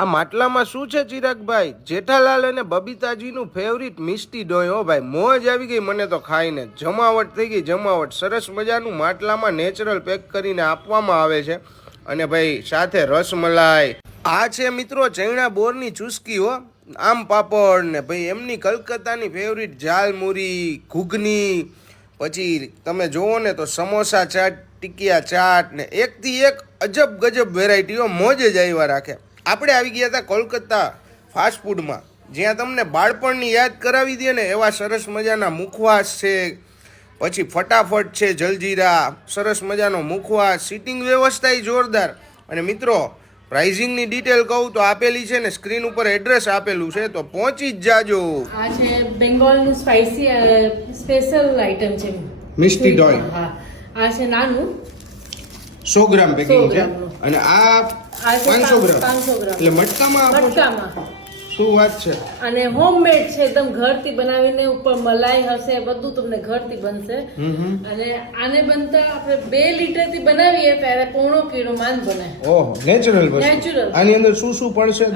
આ માટલામાં શું છે ચિરાગભાઈ? જેઠાલાલ અને બબીતાજીનું ફેવરિટ મિષ્ટી ડોય. હો ભાઈ, મોજ આવી ગઈ મને તો ખાઈને. જમાવટ થઈ ગઈ, જમાવટ. સરસ મજાનું માટલામાં નેચરલ પેક કરીને આપવામાં આવે છે. અને ભાઈ સાથે રસમલાઈ. આ છે મિત્રો ચૈણા બોરની ચુસ્કી. હો, આમ પાપડ ને ભાઈ એમની કલકત્તાની ફેવરિટ ઝાલમુરી, ઘૂઘની, પછી તમે જોવો ને તો સમોસા ચાટ, ટિકિયા ચાટ ને એકથી એક અજબ ગજબ વેરાયટીઓ મોજ જ આવ્યા રાખે. આપણે આવી ગયા હતા કોલકાતા ફાસ્ટ ફૂડમાં, જ્યાં તમને બાળપણની યાદ કરાવી દે ને એવા સરસ મજાના મુખવાસ છે, પછી ફટાફટ છે, જલજીરા, સરસ મજાનો મુખવાસ, સિટિંગ વ્યવસ્થા જોરદાર. અને મિત્રો પ્રાઇઝિંગની ડિટેલ કહું તો આપેલી છે ને સ્ક્રીન ઉપર એડ્રેસ આપેલું છે, તો પહોંચી જ જાજો. આ છે બેંગોલનું સ્પાઇસી સ્પેશિયલ આઈટમ છે મિષ્ટી ડોય. હા, આ છે નાનું 100 ગ્રામ પેકિંગ છે. અને આ આ છે 500 ગ્રામ. 500 ગ્રામ એટલે મટકામાં આપો છો? મટકામાં. શું વાત છે. અને હોમમેડ છે, એકદમ ઘરથી બનાવીને, ઉપર મલાઈ હશે, બધું તમને ઘરથી બનશે. અને આને બનતા આપણે 2 લીટરથી બનાવીએ ત્યારે 1.5 કિલો માંદ બને. ઓહો, નેચરલ વસ્તુ. નેચરલ. આની અંદર શું શું પડશે?